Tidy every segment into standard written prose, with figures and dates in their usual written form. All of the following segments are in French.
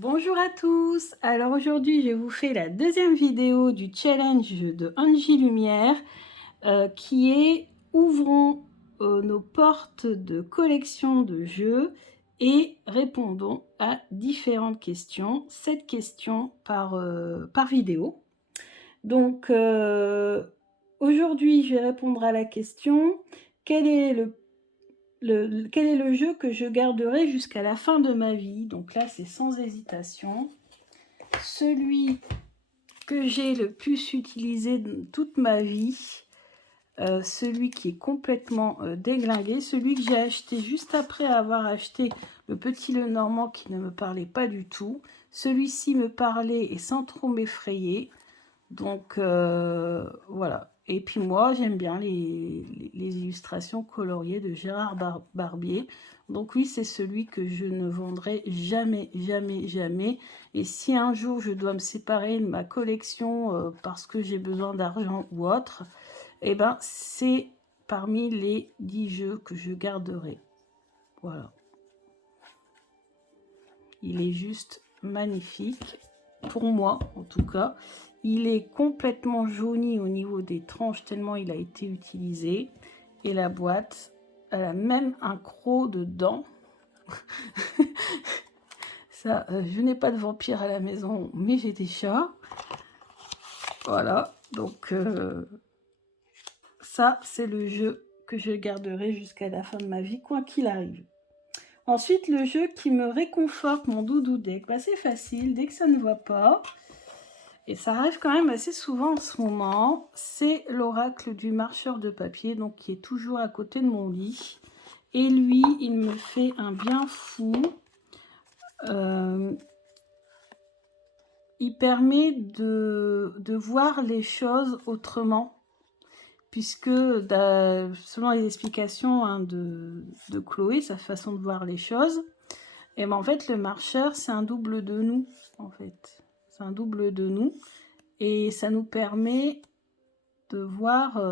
Bonjour à tous. Alors aujourd'hui, je vous fais la deuxième vidéo du challenge de Angie Lumière qui est ouvrons nos portes de collection de jeux et répondons à différentes questions, 7 questions par vidéo. Donc aujourd'hui, je vais répondre à la question quel est quel est le jeu que je garderai jusqu'à la fin de ma vie? Donc là, c'est sans hésitation. Celui que j'ai le plus utilisé de toute ma vie, celui qui est complètement déglingué, celui que j'ai acheté juste après avoir acheté le Petit Lenormand qui ne me parlait pas du tout. Celui-ci me parlait et sans trop m'effrayer. Donc voilà. Et puis moi, j'aime bien les illustrations coloriées de Gérard Barbier. Donc oui, c'est celui que je ne vendrai jamais, jamais, jamais. Et si un jour je dois me séparer de ma collection parce que j'ai besoin d'argent ou autre, eh ben c'est parmi les 10 jeux que je garderai. Voilà. Il est juste magnifique, pour moi en tout cas. Il est complètement jauni au niveau des tranches tellement il a été utilisé. Et la boîte, elle a même un croc dedans. Ça, je n'ai pas de vampire à la maison, mais j'ai des chats. Voilà, donc ça, c'est le jeu que je garderai jusqu'à la fin de ma vie, quoi qu'il arrive. Ensuite, le jeu qui me réconforte mon doudou deck, bah, c'est facile, dès que ça ne va pas, et ça arrive quand même assez souvent en ce moment, c'est l'oracle du marcheur de papier, donc qui est toujours à côté de mon lit. Et lui, il me fait un bien fou. Il permet de voir les choses autrement, puisque selon les explications de Chloé, sa façon de voir les choses, et ben en fait le marcheur c'est un double de nous, en fait. C'est un double de nous, et ça nous permet de voir,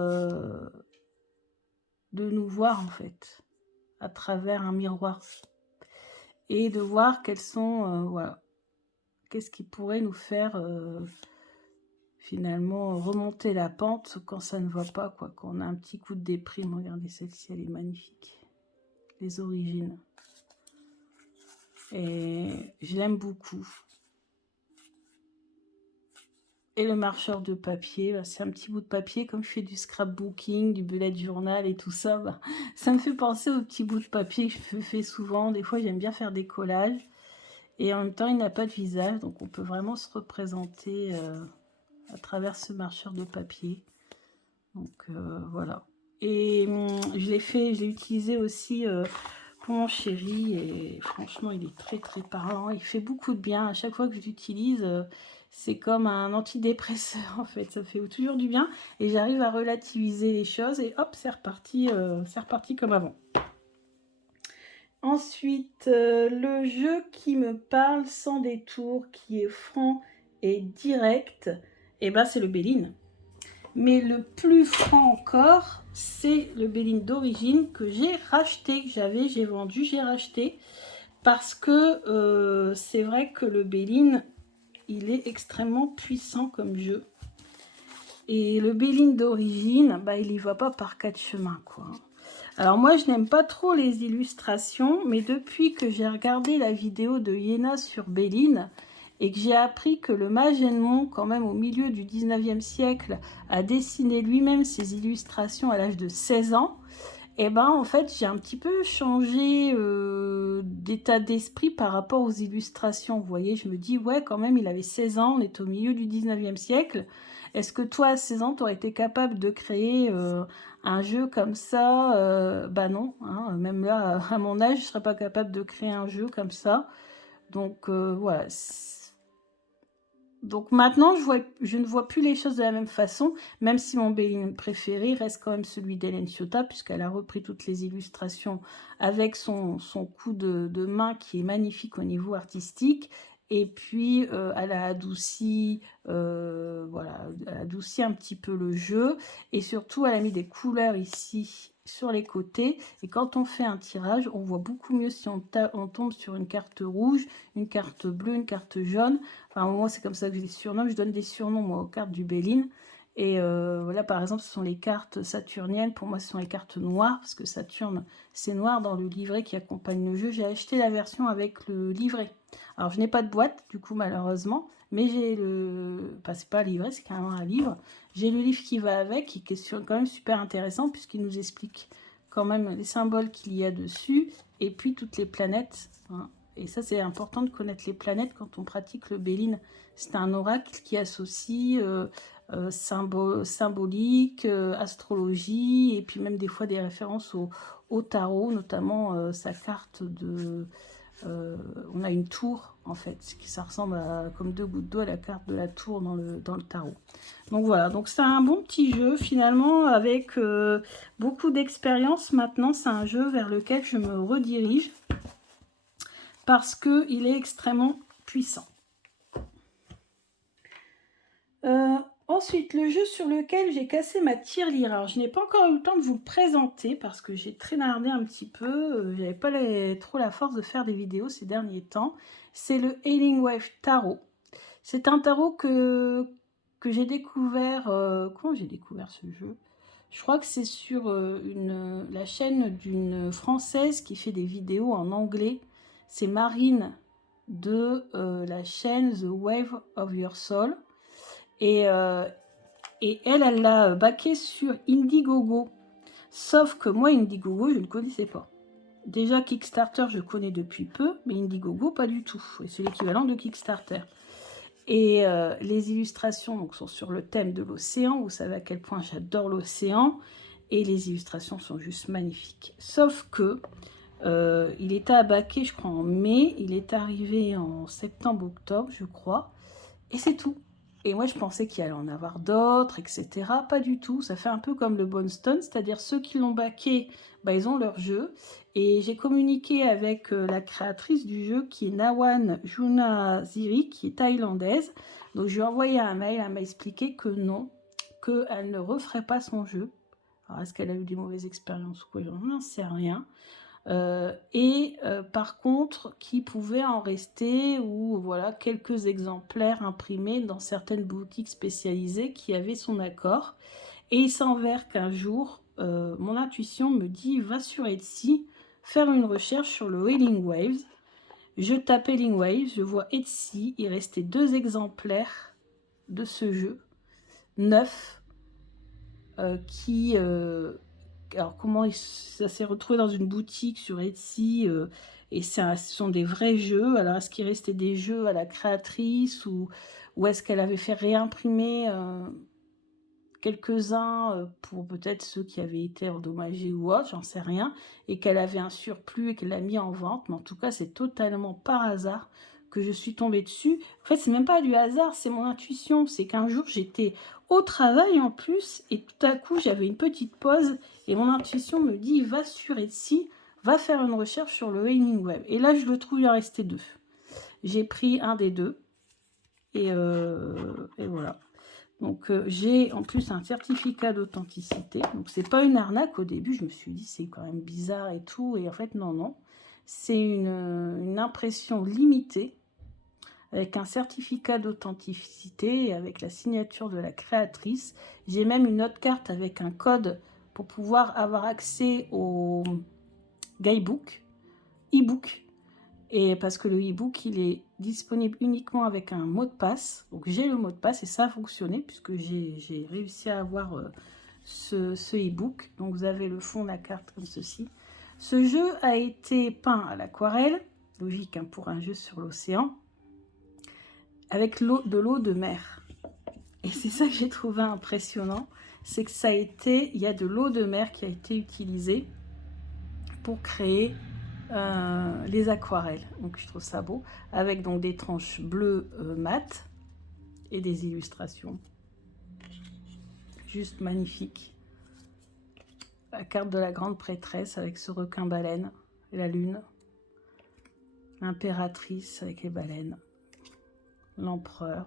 de nous voir en fait, à travers un miroir, et de voir quels sont, voilà, qu'est-ce qui pourrait nous faire finalement remonter la pente quand ça ne va pas, quoi, quand on a un petit coup de déprime. Regardez, celle-ci, elle est magnifique. Les origines. Et je l'aime beaucoup. Et le marcheur de papier, bah, c'est un petit bout de papier, comme je fais du scrapbooking, du bullet journal et tout ça, bah, ça me fait penser aux petits bouts de papier que je fais souvent. Des fois, j'aime bien faire des collages. Et en même temps, il n'a pas de visage, donc on peut vraiment se représenter à travers ce marcheur de papier. Donc voilà. Et je l'ai utilisé aussi pour mon chéri, et franchement il est très très parlant, il fait beaucoup de bien. À chaque fois que je l'utilise, c'est comme un antidépresseur en fait, ça fait toujours du bien, et j'arrive à relativiser les choses, et hop, c'est reparti comme avant. Ensuite, le jeu qui me parle sans détour, qui est franc et direct, et ben c'est le Béline. Mais le plus franc encore, c'est le Béline d'origine que j'ai racheté, que j'ai vendu, j'ai racheté. Parce que c'est vrai que le Béline, il est extrêmement puissant comme jeu. Et le Béline d'origine, bah, il y va pas par 4 chemins, quoi. Alors moi, je n'aime pas trop les illustrations, mais depuis que j'ai regardé la vidéo de Yéna sur Béline, et que j'ai appris que le mage Edmond, quand même au milieu du 19e siècle, a dessiné lui-même ses illustrations à l'âge de 16 ans, et ben en fait j'ai un petit peu changé d'état d'esprit par rapport aux illustrations. Vous voyez, je me dis, ouais, quand même, il avait 16 ans, on est au milieu du 19e siècle. Est-ce que toi, à 16 ans, tu aurais été capable de créer un jeu comme ça? Bah non, hein, même là, à mon âge, je ne serais pas capable de créer un jeu comme ça. Donc voilà. Donc maintenant, je ne vois plus les choses de la même façon, même si mon Béline préféré reste quand même celui d'Hélène Ciotat, puisqu'elle a repris toutes les illustrations avec son coup de main qui est magnifique au niveau artistique. Et puis, elle a adouci, voilà, elle a adouci un petit peu le jeu. Et surtout, elle a mis des couleurs ici sur les côtés. Et quand on fait un tirage, on voit beaucoup mieux si on tombe sur une carte rouge, une carte bleue, une carte jaune. Enfin, moi, c'est comme ça que je les surnomme. Je donne des surnoms, moi, aux cartes du Béline. Et voilà, par exemple, ce sont les cartes saturniennes. Pour moi, ce sont les cartes noires, parce que Saturne, c'est noir dans le livret qui accompagne le jeu. J'ai acheté la version avec le livret. Alors, je n'ai pas de boîte, du coup, malheureusement. Mais j'ai le... Enfin, c'est pas un livret, c'est carrément un livre. J'ai le livre qui va avec, qui est quand même super intéressant, puisqu'il nous explique quand même les symboles qu'il y a dessus. Et puis, toutes les planètes. Hein. Et ça, c'est important de connaître les planètes quand on pratique le Béline. C'est un oracle qui associe... symbolique, astrologie, et puis même des fois des références au tarot, notamment sa carte de... on a une tour, en fait, qui ça ressemble à, comme deux gouttes d'eau à la carte de la tour dans le tarot. Donc voilà, donc c'est un bon petit jeu, finalement, avec beaucoup d'expérience. Maintenant, c'est un jeu vers lequel je me redirige, parce qu'il est extrêmement puissant. Ensuite, le jeu sur lequel j'ai cassé ma tirelire. Alors, je n'ai pas encore eu le temps de vous le présenter parce que j'ai traînardé un petit peu. J'avais pas trop la force de faire des vidéos ces derniers temps. C'est le Healing Wave Tarot. C'est un tarot que j'ai découvert... comment j'ai découvert ce jeu? Je crois que c'est sur la chaîne d'une Française qui fait des vidéos en anglais. C'est Marine de la chaîne The Wave of Your Soul. Et elle l'a baqué sur Indiegogo. Sauf que moi, Indiegogo, je ne connaissais pas. Déjà, Kickstarter, je connais depuis peu, mais Indiegogo, pas du tout. Et c'est l'équivalent de Kickstarter. Et les illustrations donc, sont sur le thème de l'océan. Vous savez à quel point j'adore l'océan. Et les illustrations sont juste magnifiques. Sauf que il était à baquer, je crois, en mai. Il est arrivé en septembre-octobre, je crois. Et c'est tout. Et moi, je pensais qu'il allait en avoir d'autres, etc. Pas du tout. Ça fait un peu comme le Bonestone, c'est-à-dire ceux qui l'ont baqué, bah, ils ont leur jeu. Et j'ai communiqué avec la créatrice du jeu, qui est Nawan Junaziri, qui est thaïlandaise. Donc, je lui ai envoyé un mail, elle m'a expliqué que non, qu'elle ne referait pas son jeu. Alors, est-ce qu'elle a eu des mauvaises expériences ou quoi? Je n'en sais rien. Par contre qui pouvait en rester ou voilà quelques exemplaires imprimés dans certaines boutiques spécialisées qui avaient son accord. Et il s'avère qu'un jour mon intuition me dit va sur Etsy faire une recherche sur le Healing Waves. Je tape Healing Waves, je vois Etsy, il restait 2 exemplaires de ce jeu neuf qui alors comment ça s'est retrouvé dans une boutique sur Etsy et ce sont des vrais jeux. Alors est-ce qu'il restait des jeux à la créatrice ou est-ce qu'elle avait fait réimprimer quelques-uns pour peut-être ceux qui avaient été endommagés ou autre, j'en sais rien, et qu'elle avait un surplus et qu'elle l'a mis en vente. Mais en tout cas, c'est totalement par hasard que je suis tombée dessus. En fait, c'est même pas du hasard, c'est mon intuition. C'est qu'un jour, j'étais au travail en plus, et tout à coup, j'avais une petite pause, et mon intuition me dit, va sur Etsy, va faire une recherche sur le Healing Wave. Et là, je le trouve, il en restait 2. J'ai pris un des 2, et voilà. Donc j'ai en plus un certificat d'authenticité. Donc c'est pas une arnaque. Au début, je me suis dit, c'est quand même bizarre et tout. Et en fait, non. C'est une impression limitée avec un certificat d'authenticité et avec la signature de la créatrice. J'ai même une autre carte avec un code pour pouvoir avoir accès au guidebook, e-book. Et parce que le e-book, il est disponible uniquement avec un mot de passe. Donc j'ai le mot de passe et ça a fonctionné puisque j'ai réussi à avoir ce e-book. Donc vous avez le fond de la carte comme ceci. Ce jeu a été peint à l'aquarelle, logique hein, pour un jeu sur l'océan, avec de l'eau de mer. Et c'est ça que j'ai trouvé impressionnant, c'est que il y a de l'eau de mer qui a été utilisée pour créer les aquarelles. Donc je trouve ça beau, avec donc des tranches bleues mat et des illustrations juste magnifiques. La carte de la grande prêtresse avec ce requin baleine et la lune, l'impératrice avec les baleines, l'empereur.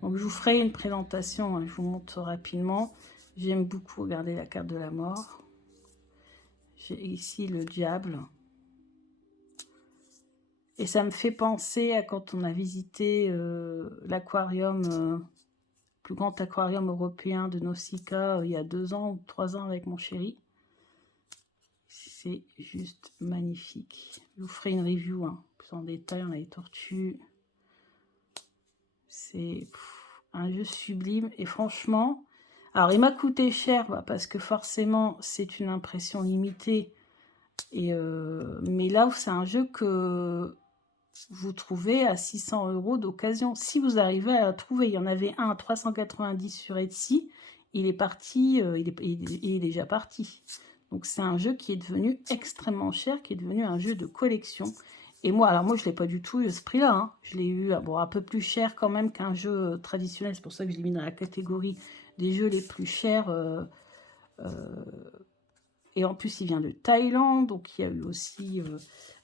Donc je vous ferai une présentation, hein, je vous montre rapidement. J'aime beaucoup regarder la carte de la mort. J'ai ici le diable. Et ça me fait penser à quand on a visité l'aquarium, plus grand aquarium européen de Nausicaa il y a 2 ans ou 3 ans avec mon chéri. C'est juste magnifique. Je vous ferai une review plus en détail. On a les tortues. C'est un jeu sublime. Et franchement, alors il m'a coûté cher parce que forcément c'est une impression limitée. Et mais là, c'est un jeu que vous trouvez à 600 € d'occasion. Si vous arrivez à trouver, il y en avait un à 390 sur Etsy. Il est parti, il est déjà parti. Donc c'est un jeu qui est devenu extrêmement cher, qui est devenu un jeu de collection. Et moi, alors moi je ne l'ai pas du tout eu à ce prix-là. Je l'ai eu bon, un peu plus cher quand même qu'un jeu traditionnel. C'est pour ça que je l'ai mis dans la catégorie des jeux les plus chers. Et en plus, il vient de Thaïlande. Donc il y a eu aussi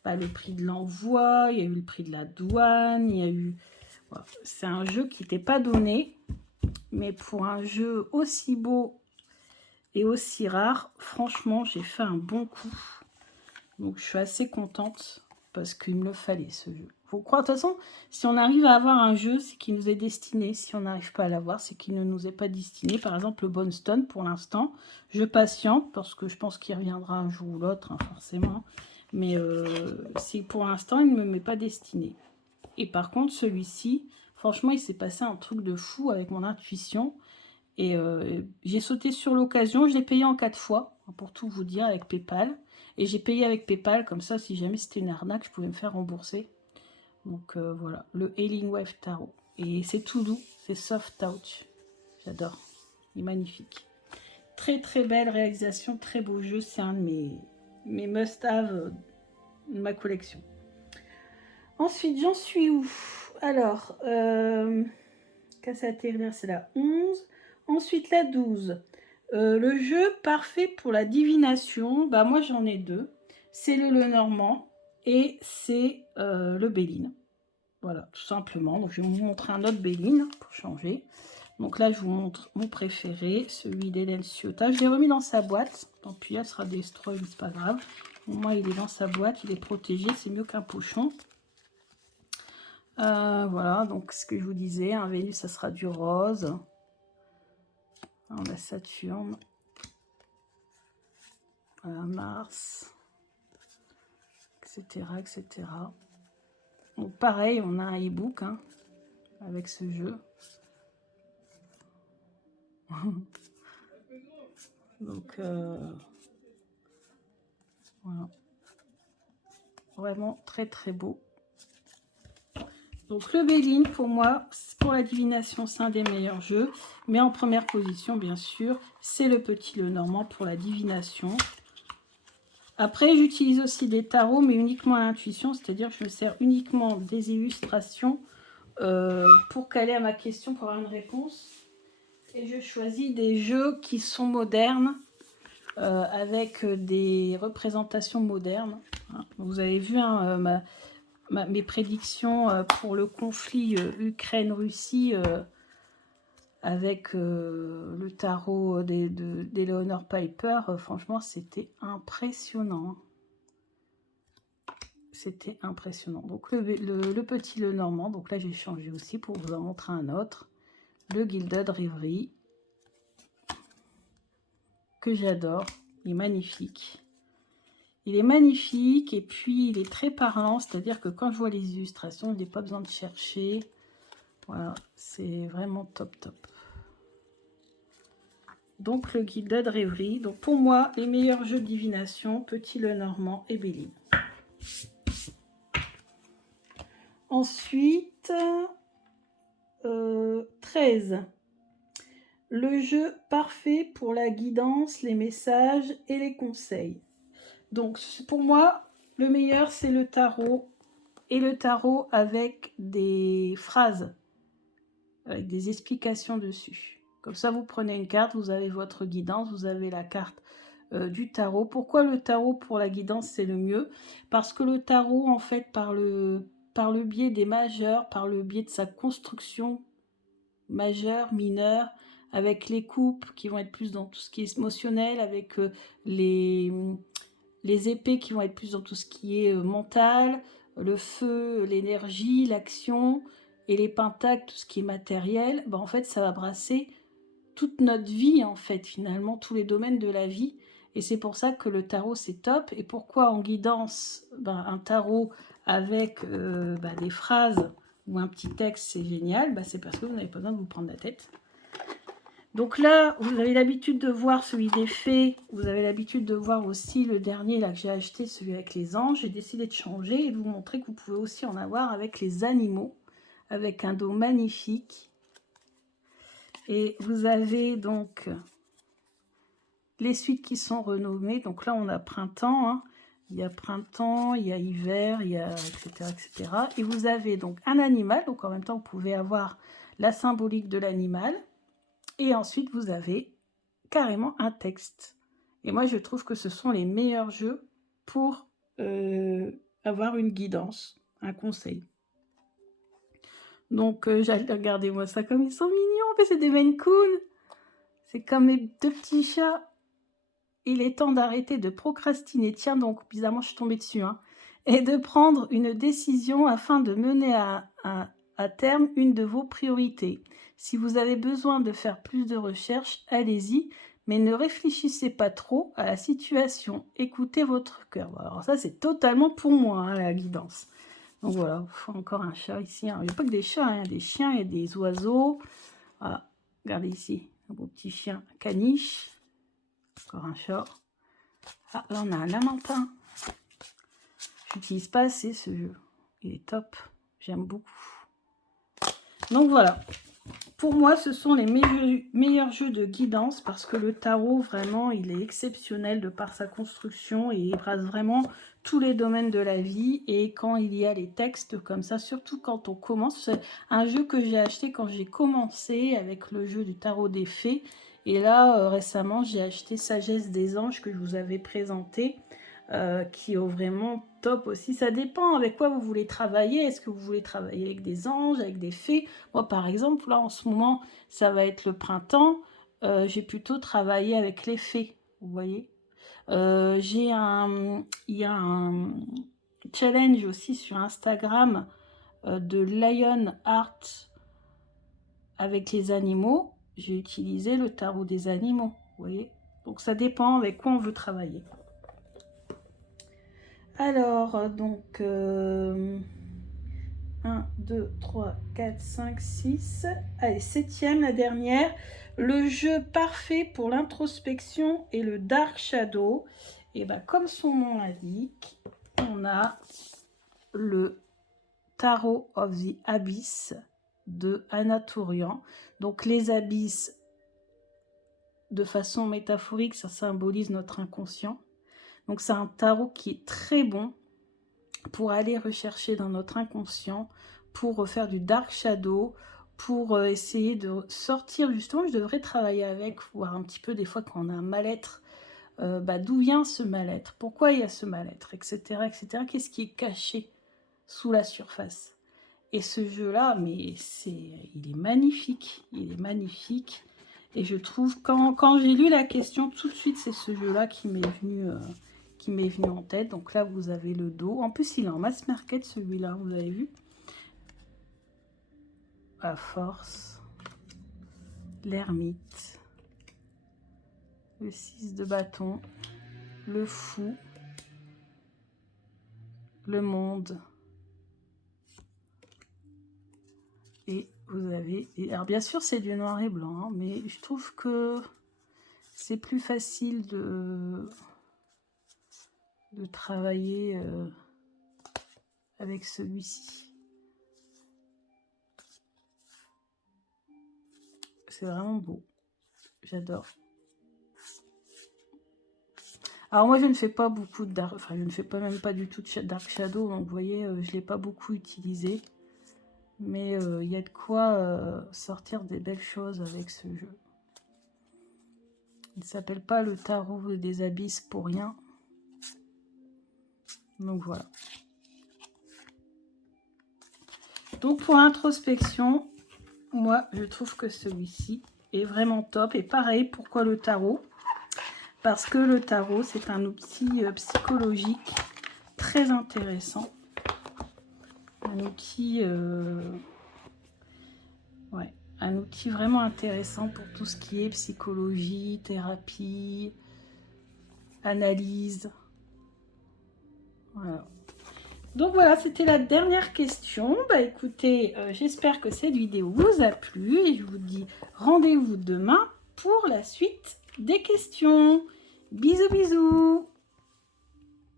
le prix de l'envoi, il y a eu le prix de la douane. Il y a eu... Voilà. C'est un jeu qui n'était pas donné. Mais pour un jeu aussi beau et aussi rare, franchement, j'ai fait un bon coup. Donc, je suis assez contente parce qu'il me le fallait, ce jeu. Faut croire, de toute façon, si on arrive à avoir un jeu, c'est qu'il nous est destiné. Si on n'arrive pas à l'avoir, c'est qu'il ne nous est pas destiné. Par exemple, le Bonestone, pour l'instant, je patiente parce que je pense qu'il reviendra un jour ou l'autre, forcément. Mais si pour l'instant, il ne me met pas destiné. Et par contre, celui-ci, franchement, il s'est passé un truc de fou avec mon intuition. Et j'ai sauté sur l'occasion, je l'ai payé en 4 fois, pour tout vous dire, avec PayPal. Et j'ai payé avec PayPal, comme ça, si jamais c'était une arnaque, je pouvais me faire rembourser. Donc voilà, le Healing Wave Tarot. Et c'est tout doux, c'est soft touch. J'adore, il est magnifique. Très très belle réalisation, très beau jeu, c'est un de mes must-have de ma collection. Ensuite, j'en suis où? Alors, casse à terre, c'est la 11. Ensuite, la 12. Le jeu parfait pour la divination, moi j'en ai 2. C'est le Lenormand et c'est le Béline. Voilà, tout simplement. Donc je vais vous montrer un autre Béline pour changer. Donc là, je vous montre mon préféré, celui d'Hélène Ciotat. Je l'ai remis dans sa boîte. Tant pis, elle sera destroy, mais c'est pas grave. Au moins, il est dans sa boîte, il est protégé. C'est mieux qu'un pochon. Voilà, donc ce que je vous disais, un Vénus, ça sera du rose. On a Saturne. Voilà, Mars. Etc. etc. Donc pareil, on a un e-book avec ce jeu. Donc voilà. Vraiment très très beau. Donc le Béline, pour moi, pour la divination, c'est un des meilleurs jeux. Mais en première position, bien sûr, c'est le Petit Lenormand pour la divination. Après, j'utilise aussi des tarots, mais uniquement à l'intuition. C'est-à-dire que je me sers uniquement des illustrations pour caler à ma question, pour avoir une réponse. Et je choisis des jeux qui sont modernes, avec des représentations modernes. Vous avez vu mes prédictions pour le conflit Ukraine-Russie avec le tarot d'Eleanor Piper. Franchement, c'était impressionnant. C'était impressionnant. Donc le Petit Lenormand, donc là j'ai changé aussi pour vous en montrer un autre. Le Gilded Reverie, que j'adore, il est magnifique. Il est magnifique et puis il est très parlant, c'est-à-dire que quand je vois les illustrations, je n'ai pas besoin de chercher. Voilà, c'est vraiment top top. Donc le Gilded Reverie. Donc pour moi, les meilleurs jeux de divination, Petit Lenormand et Béline. Ensuite, 13. Le jeu parfait pour la guidance, les messages et les conseils. Donc pour moi, le meilleur c'est le tarot. Et le tarot avec des phrases, avec des explications dessus. Comme ça, vous prenez une carte, vous avez votre guidance, vous avez la carte du tarot. Pourquoi le tarot pour la guidance, c'est le mieux? Parce que le tarot, en fait, par le biais des majeurs, par le biais de sa construction majeure, mineure, avec les coupes qui vont être plus dans tout ce qui est émotionnel, avec les épées qui vont être plus dans tout ce qui est mental, le feu, l'énergie, l'action, et les pentacles, tout ce qui est matériel. Ben, en fait, ça va brasser toute notre vie, en fait, finalement, tous les domaines de la vie. Et c'est pour ça que le tarot, c'est top. Et pourquoi en guidance, ben, un tarot avec des phrases ou un petit texte, c'est génial, ben, c'est parce que vous n'avez pas besoin de vous prendre la tête. Donc là, vous avez l'habitude de voir celui des fées, vous avez l'habitude de voir aussi le dernier là que j'ai acheté, celui avec les anges. J'ai décidé de changer et de vous montrer que vous pouvez aussi en avoir avec les animaux, avec un dos magnifique. Et vous avez donc les suites qui sont renommées. Donc là, on a printemps, hein. Il y a printemps, il y a hiver, il y a etc., etc. Et vous avez donc un animal, donc en même temps, vous pouvez avoir la symbolique de l'animal. Et ensuite, vous avez carrément un texte. Et moi, je trouve que ce sont les meilleurs jeux pour avoir une guidance, un conseil. Donc, regardez-moi ça comme ils sont mignons. En fait, c'est des Maine Coon. C'est comme mes deux petits chats. Il est temps d'arrêter de procrastiner. Tiens donc, bizarrement, je suis tombée dessus. Hein. Et de prendre une décision afin de mener à terme une de vos priorités. Si vous avez besoin de faire plus de recherches, allez-y, mais ne réfléchissez pas trop à la situation. Écoutez votre cœur. Alors ça, c'est totalement pour moi, hein, la guidance. Donc voilà, encore un chat ici. Hein. Il n'y a pas que des chats, hein. Il y a des chiens, il y a des oiseaux. Voilà, regardez ici, un beau petit chien caniche. Encore un chat. Ah, là, on a un lamentin. J'utilise pas assez ce jeu. Il est top. J'aime beaucoup. Donc voilà. Pour moi, ce sont les meilleurs jeux de guidance parce que le tarot, vraiment, il est exceptionnel de par sa construction et il brasse vraiment tous les domaines de la vie. Et quand il y a les textes comme ça, surtout quand on commence, c'est un jeu que j'ai acheté quand j'ai commencé avec le jeu du tarot des fées. Et là, récemment, j'ai acheté Sagesse des anges que je vous avais présenté. Qui est vraiment top aussi. Ça dépend avec quoi vous voulez travailler. Est-ce que vous voulez travailler avec des anges, avec des fées? Moi, par exemple, là, en ce moment, ça va être le printemps. J'ai plutôt travaillé avec les fées, vous voyez. Il y a un challenge aussi sur Instagram de Lion Art avec les animaux. J'ai utilisé le tarot des animaux, vous voyez. Donc, ça dépend avec quoi on veut travailler. Alors, donc, 1, 2, 3, 4, 5, 6. Allez, 7e, la dernière. Le jeu parfait pour l'introspection et le Dark Shadow. Et bien, comme son nom l'indique, on a le Tarot of the Abyss de Anatolian. Donc, les abysses, de façon métaphorique, ça symbolise notre inconscient. Donc, c'est un tarot qui est très bon pour aller rechercher dans notre inconscient, pour faire du dark shadow, pour essayer de sortir justement. Je devrais travailler avec, voir un petit peu des fois quand on a un mal-être, d'où vient ce mal-être, pourquoi il y a ce mal-être, etc., etc. Qu'est-ce qui est caché sous la surface? Et ce jeu-là, mais il est magnifique, il est magnifique. Et je trouve, quand j'ai lu la question, tout de suite, c'est ce jeu-là qui m'est venu en tête. Donc là, vous avez le dos. En plus, il est en mass market, celui-là, vous avez vu. La force, l'ermite, le 6 de bâton, le fou, le monde. Et vous avez... Alors, bien sûr, c'est du noir et blanc, hein, mais je trouve que c'est plus facile de travailler avec celui-ci. C'est vraiment beau. J'adore. Alors moi, je ne fais pas beaucoup de dark... Enfin, je ne fais pas même pas du tout de dark shadow. Donc, vous voyez, je ne l'ai pas beaucoup utilisé. Mais il y a de quoi sortir des belles choses avec ce jeu. Il ne s'appelle pas le tarot des abysses pour rien. Donc voilà. Donc pour l'introspection, moi je trouve que celui-ci est vraiment top. Et pareil, pourquoi le tarot? Parce que le tarot, c'est un outil psychologique très intéressant. Un outil, ouais, un outil vraiment intéressant pour tout ce qui est psychologie, thérapie, analyse. Voilà. Donc voilà, c'était la dernière question. Bah écoutez, j'espère que cette vidéo vous a plu et je vous dis rendez-vous demain pour la suite des questions. Bisous bisous.